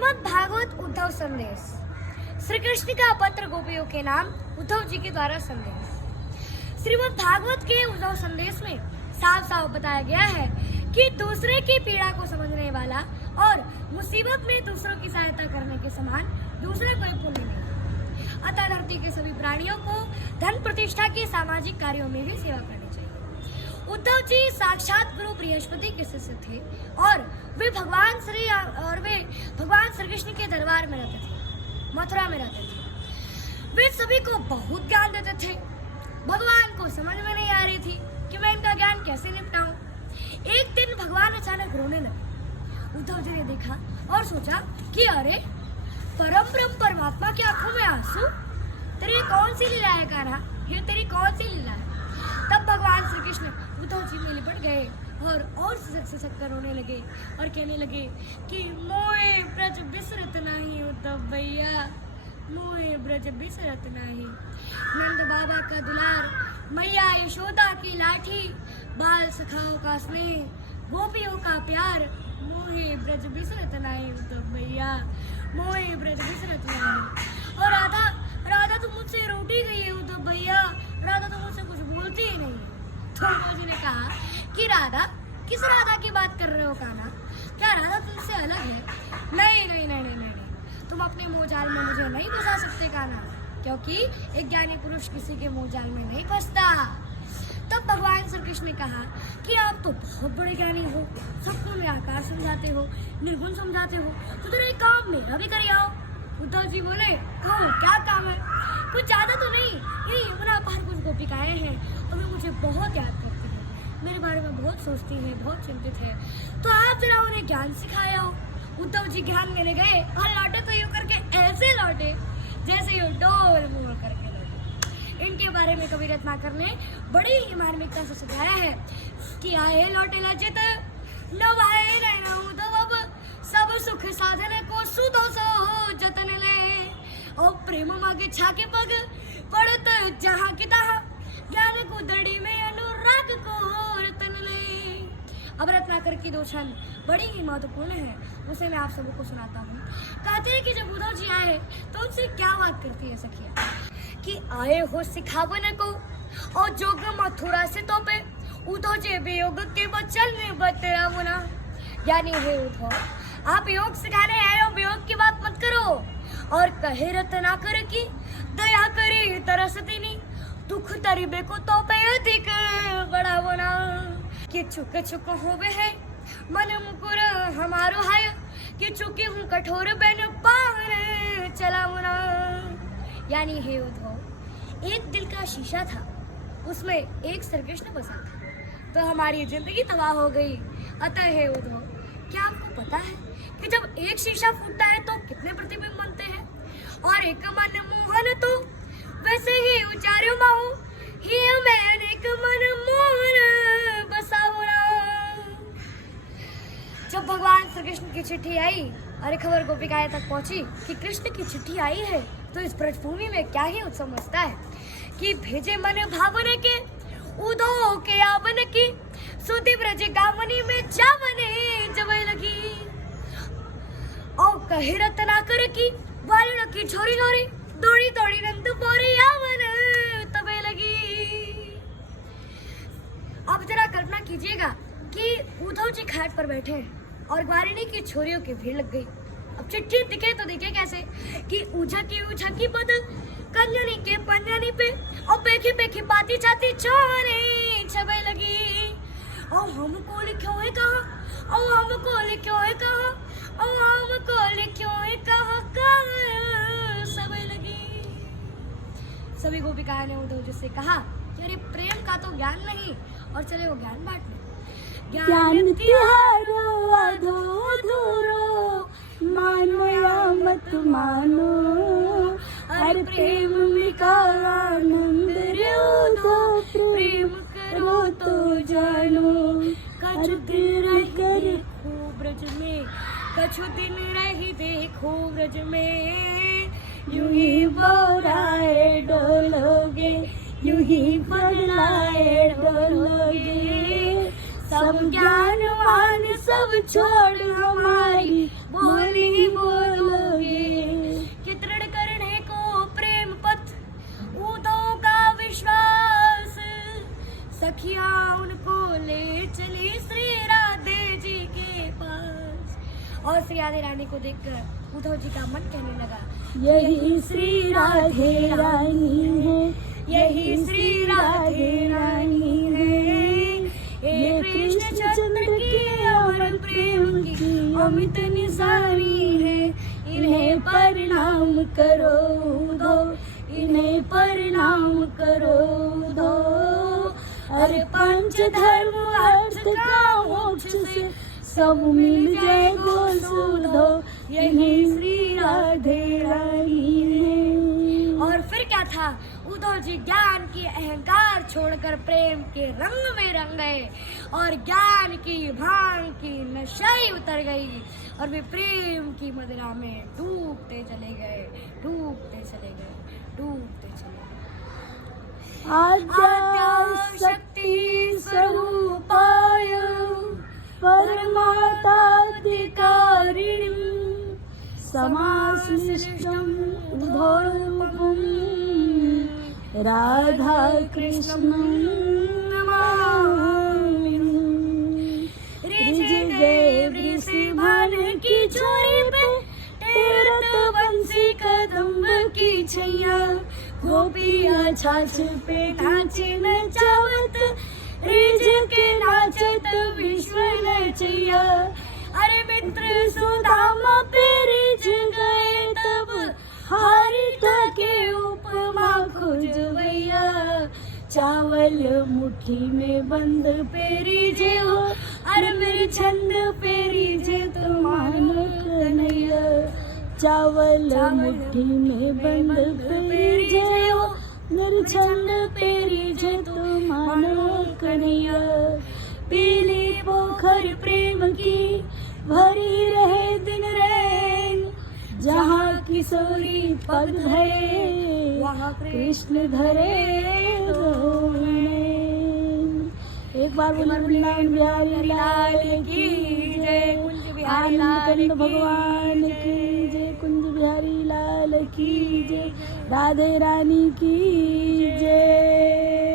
श्रीमद् भागवत उद्धव संदेश। श्री कृष्ण का पत्र गोपियों के नाम उद्धव जी के द्वारा संदेश। श्रीमद् भागवत के उद्धव संदेश में साफ साफ बताया गया है कि दूसरे की पीड़ा को समझने वाला और मुसीबत में दूसरों की सहायता करने के समान दूसरा कोई पुण्य नहीं। अतः धरती के सभी प्राणियों को धन प्रतिष्ठा के सामाजिक कार्यों में भी सेवा करनी चाहिए। उद्धव जी साक्षात गुरु बृहस्पति के शिष्य थे और वे भगवान श्री कृष्ण के दरबार में रहते थे, मथुरा में रहते थे। वे सभी को बहुत ज्ञान देते थे। भगवान को समझ में नहीं आ रही थी कि मैं इनका ज्ञान कैसे निपटाऊं। एक दिन भगवान अचानक रोने लगे। उद्धव जी ने देखा और सोचा कि अरे परम ब्रह्म परमात्मा की आंखों में आंसू, तेरी कौन सी लीला है कान्हा, ये तेरी कौन सी लीला है। तब भगवान श्री कृष्ण उद्धव जी में लिपट गए और सिसक कर रोने लगे और कहने लगे कि मोए ब्रज बिसरत नाही उद्धव भैया, मोए ब्रज बिसरत नाही। नंद बाबा का दुलार, मैया यशोदा की लाठी, बाल सखाओं का स्नेह, गोपियों का प्यार, मोहे ब्रज बिसरत नाही उद्धव भैया, मोहे ब्रज बिसरत नाही। और राधा तो मुझसे रूठी गई है उद्धव भैया, राधा तो मुझसे कुछ बोलती ही नहीं है। तो उद्धव जी ने कहा कि राधा, किस राधा की बात कर रहे हो कान्हा, क्या राधा तुमसे अलग है? नहीं नहीं नहीं नहीं नहीं, तुम अपने मोह जाल में मुझे नहीं फंसा सकते कान्हा, क्योंकि एक ज्ञानी पुरुष किसी के मोह जाल में नहीं फंसता। तब भगवान श्री कृष्ण ने कहा कि आप तो बहुत बड़े ज्ञानी हो, सबको निराकार समझाते हो, निर्गुण समझाते हो, तो तेरा एक काम मेरा भी कर आओ। उद्धव जी बोले, कहो क्या काम है? कुछ ज्यादा तो नहीं, ये यमुना पार कुछ गोपिकाएं हैं और वे मुझे बहुत याद करती हैं, मेरे बारे में बहुत सोचती हैं, बहुत चिंतित है, तो आप जरा उन्हें ज्ञान सिखाया हो। उद्धव जी ज्ञान देने गए और लौटे तो यूं करके ऐसे लौटे जैसे यूं डोल मोड़ करके लौटे। इनके बारे में कवि रत्नाकर ने बड़ी ही मार्मिकता से सजाया है कि आए लौटे लज्जित नवाए रहना उद्धव, अब सब सुख साधन को सुधो सो जतन ले, और प्रेम मागे छाके पग पड़त जहाँ की तहाँ, ज्ञान को दड़ी में अनुराग को रतन ले। अब रत्नाकर की दो छंद बड़ी ही महत्वपूर्ण है, उसे मैं आप सबको सुनाता हूँ। कहते हैं कि जब उद्धव जी आए तो उनसे क्या बात करती है सखिया कि आए हो सिखावन को और जोग मथुरा से तोपे, उद्धव जी वियोग के वचन में बतरा मुना। यानी हे उद्धव, आप योग सिखाने आए हो, वियोग की बात मत करो। और कहे रत्नाकर की दया करे तरसती नी, दुख तरीबे को तो पे अधिक बड़ा बना, कि चुक चुक होवे है मन मुकुर हमारो हाय, कि चुकी हूँ कठोर बन पार चला मुना। यानी हे उद्धव, एक दिल का शीशा था, उसमें एक श्री कृष्ण बसा था, तो हमारी जिंदगी तबाह हो गई। अतः हे उद्धव, क्या आपको पता है कि जब एक शीशा फूटता है तो कितने प्रतिबिंब बनते हैं? और एक मन मोहन तो वैसे ही उचार्यो माहू, ही मैं एक मन मोहन बसाओ। जब भगवान श्री कृष्ण की चिट्ठी आई और खबर गोपिकाएं तक पहुंची कि कृष्ण की चिट्ठी आई है, तो इस ब्रजभूमि में क्या ही उत्सव मचता है कि भेजे मन भावन के उदो के आवन की, सुधि ब्रज गावनी में जावने जवे लगी। और कहे रत्नाकर की वारण की छोरी छोरी, दौड़ी दौड़ी नंद बोरी आवन तबे लगी। अब जरा कल्पना कीजिएगा कि उद्धव जी खाट पर बैठे हैं और वारिणी की छोरियों की भीड़ लग गई। अब चिट्ठी दिखे तो दिखे कैसे कि ऊझा की पद कंजनी के पंजनी पे, और पेखी पेखी पाती छाती छोरी छबे लगी। और हमको लिखो है कहा, और हमको लिखो है कहा, और हमको लिखो है कहा सब लगी। सभी गोपिकाएं ने उद्धव जी से कहा कि अरे प्रेम का तो ज्ञान नहीं, और चले वो ज्ञान बांटने। ज्ञान तिहारो अधो धुरो, मानो या मत मानो, हर प्रेम में का आनंद रो दो, प्रेम करो तो जानो। कछु दिन रही देखो ब्रज में, कछु दिन रही देखो ब्रज में, यूं ही बोराए डोलोगे, यूं ही बदलाए डोलोगे, सब ज्ञानवान सब छोड़ हमारी बोली बोल श्री राधे रानी को देखकर उद्धव जी का मन कहने लगा, यही श्री राधे रानी है, यही श्री राधे रानी है, ये कृष्ण चंद्र की अमर प्रेम की अमित निशानी है। इन्हें प्रणाम करो दो, इन्हें प्रणाम करो दो। अरे पंच धर्म अर्थ का मोक्ष से सब मिल जाए गो सुधो, यही श्री राधे रानी है। और फिर क्या था, उद्धव जी ज्ञान की अहंकार छोड़कर प्रेम के रंग में रंग गए और ज्ञान की भांग की नशाई उतर गई और वे प्रेम की मदिरा में डूबते चले गए, डूबते चले गए, डूबते चले गए। आद्या शक्ति स्वरूपाय परमाताधिकारिणी समाश्लिष्टं उद्धवरूपं राधा कृष्णं नमामि। ऋषिदेव ऋषिभान की चोरी पे तेरत बंसी कदम्ब की छैया, गोपिया छाछ पे नाचे नचावत, रिज के नाचत विश्व नचैया। अरे मित्र सुदामा पे रिझ गए तब, हारित के उपमा खोजवैया। चावल मुट्ठी में बंद पे रिझे हो, अरे मेरे छंद पे रिझे तो मानो कन्हैया। चावल मुट्ठी में बंद पे रिझे हो, मेरे छंद पे रिझे तो मानो कन्हैया। पीली पोखर प्रेम की भरी रहे दिन रैन, जहाँ किशोरी पग धरे वहाँ कृष्ण धरे दो नैन। एक बार बोले वृंदावन बिहारी लाल की जय, आनंद कंद भगवान की जय, कुंज बिहारी लाल की जय, राधे रानी की जय।